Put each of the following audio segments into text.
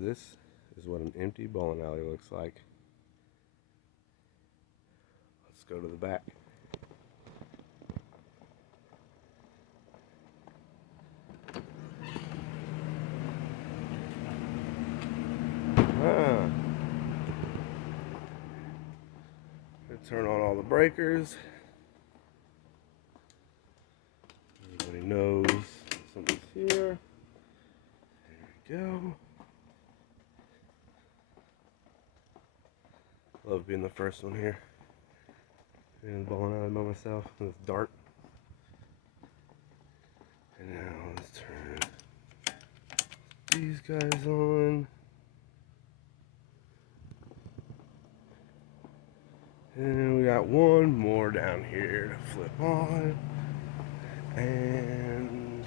This is what an empty bowling alley looks like. Let's go to the back. Turn on all the breakers. Everybody knows something's here. There we go. Love being the first one here. And bowling alley by myself. It's dark. And now let's turn these guys on. And we got one more down here to flip on. And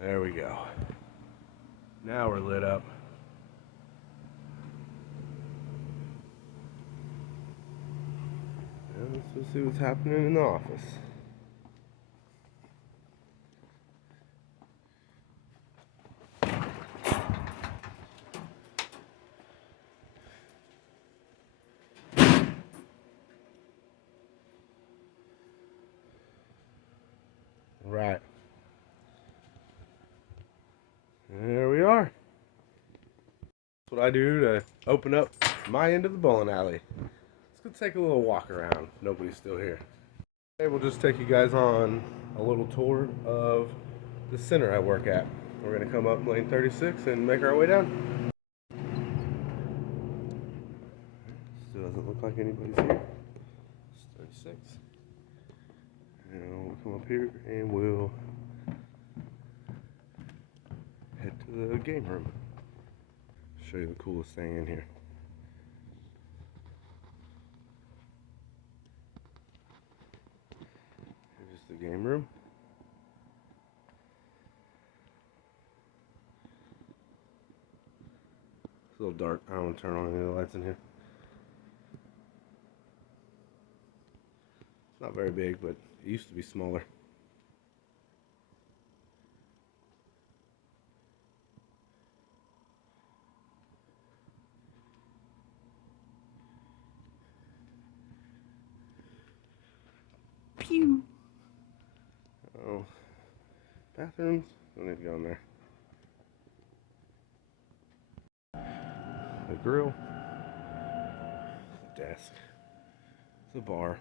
there we go. Now we're lit up. And let's go see what's happening in the office. Right. There we are. That's what I do to open up my end of the bowling alley. Let's go take a little walk around. Nobody's still here. Okay, we'll just take you guys on a little tour of the center I work at. We're going to come up lane 36 and make our way down. Still doesn't look like anybody's here. It's 36. And we'll come up here and we'll head to the game room. Show you the coolest thing in here. Here's the game room. It's a little dark. I don't want to turn on any of the lights in here. It's not very big, but it used to be smaller. Pew! Oh, bathrooms? Don't need to go in there. The grill. The desk. The bar.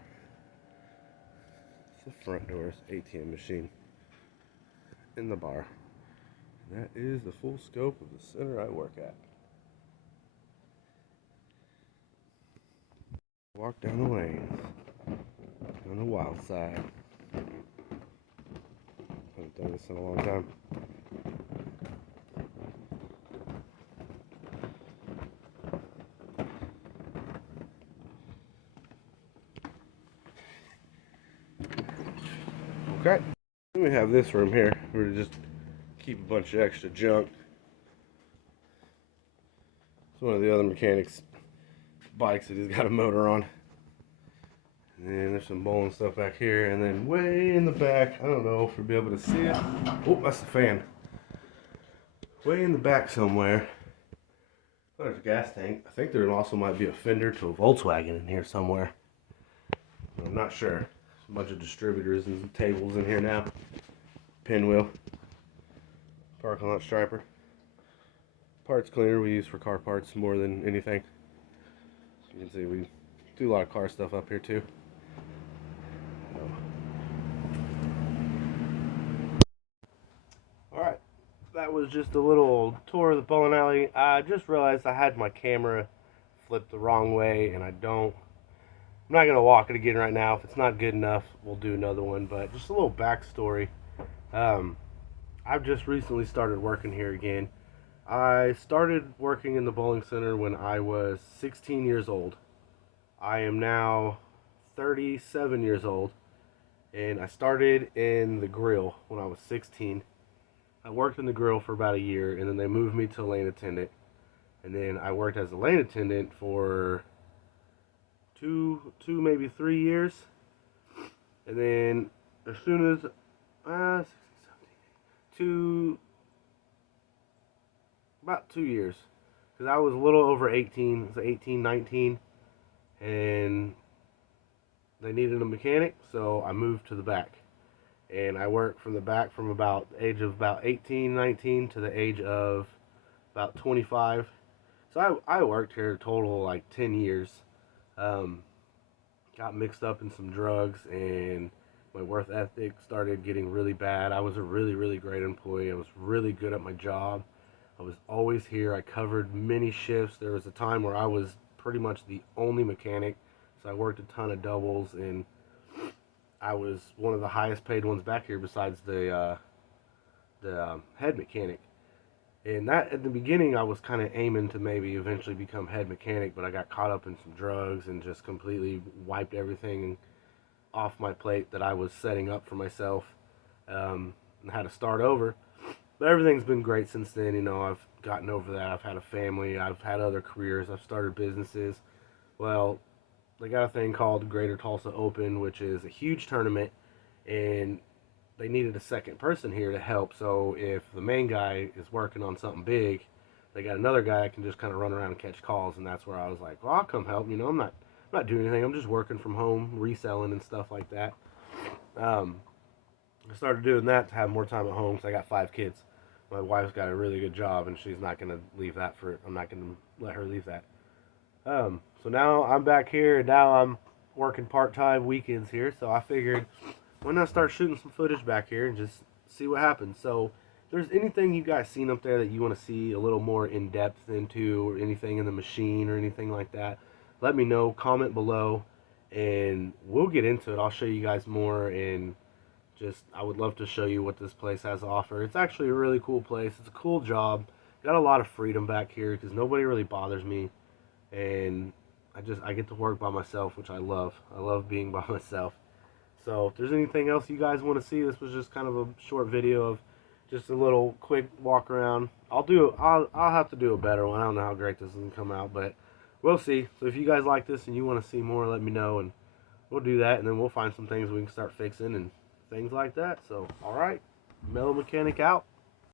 The front doors, ATM machine in the bar. And that is the full scope of the center I work at. Walk down the lanes on the wild side. Haven't done this in a long time. Okay, then we have this room here where we just keep a bunch of extra junk. It's one of the other mechanics' bikes that he's got a motor on. And then there's some bowling stuff back here, and then way in the back, I don't know if you'll be able to see it. Oh, that's the fan. Way in the back somewhere, there's a gas tank. I think there also might be a fender to a Volkswagen in here somewhere. I'm not sure. A bunch of distributors and tables in here now. Pinwheel. Parking lot striper. Parts cleaner we use for car parts more than anything. So you can see we do a lot of car stuff up here too. Alright, that was just a little tour of the bowling alley. I just realized I had my camera flipped the wrong way, and I'm not going to walk it again right now. If it's not good enough, we'll do another one. But just a little backstory. I've just recently started working here again. I started working in the bowling center when I was 16 years old. I am now 37 years old. And I started in the grill when I was 16. I worked in the grill for about a year, and then they moved me to lane attendant. And then I worked as a lane attendant for two, maybe 3 years. And then as soon as about 2 years, because I was a little over 18, so 18, 19, and they needed a mechanic, so I moved to the back. And I worked from the back from about the age of about 18, 19 to the age of about 25. So I worked here a total like 10 years. Um, got mixed up in some drugs, and my work ethic started getting really bad. I was a really, really great employee. I was really good at my job. I was always here. I covered many shifts. There was a time where I was pretty much the only mechanic, so I worked a ton of doubles, and I was one of the highest paid ones back here besides the head mechanic. And that at the beginning, I was kind of aiming to maybe eventually become head mechanic, but I got caught up in some drugs and just completely wiped everything off my plate that I was setting up for myself, and had to start over. But everything's been great since then. You know, I've gotten over that. I've had a family. I've had other careers. I've started businesses. Well, they got a thing called Greater Tulsa Open, which is a huge tournament, and they needed a second person here to help. So if the main guy is working on something big, they got another guy that can just kind of run around and catch calls. And that's where I was like, well, I'll come help. You know, I'm not doing anything. I'm just working from home, reselling and stuff like that. I started doing that to have more time at home because I got 5 kids. My wife's got a really good job, and she's not going to leave that for. I'm not going to let her leave that. So now I'm back here, and now I'm working part-time weekends here. So I figured, why not start shooting some footage back here and just see what happens. So if there's anything you guys seen up there that you want to see a little more in depth into, or anything in the machine or anything like that, let me know. Comment below, and we'll get into it. I'll show you guys more, and just I would love to show you what this place has to offer. It's actually a really cool place. It's a cool job. Got a lot of freedom back here because nobody really bothers me, and I get to work by myself, which I love. I love being by myself. So if there's anything else you guys want to see, this was just kind of a short video of just a little quick walk around. I'll have to do a better one. I don't know how great this is gonna come out, but we'll see. So if you guys like this and you want to see more, let me know, and we'll do that, and then we'll find some things we can start fixing and things like that. So, all right, Mellow Mechanic out.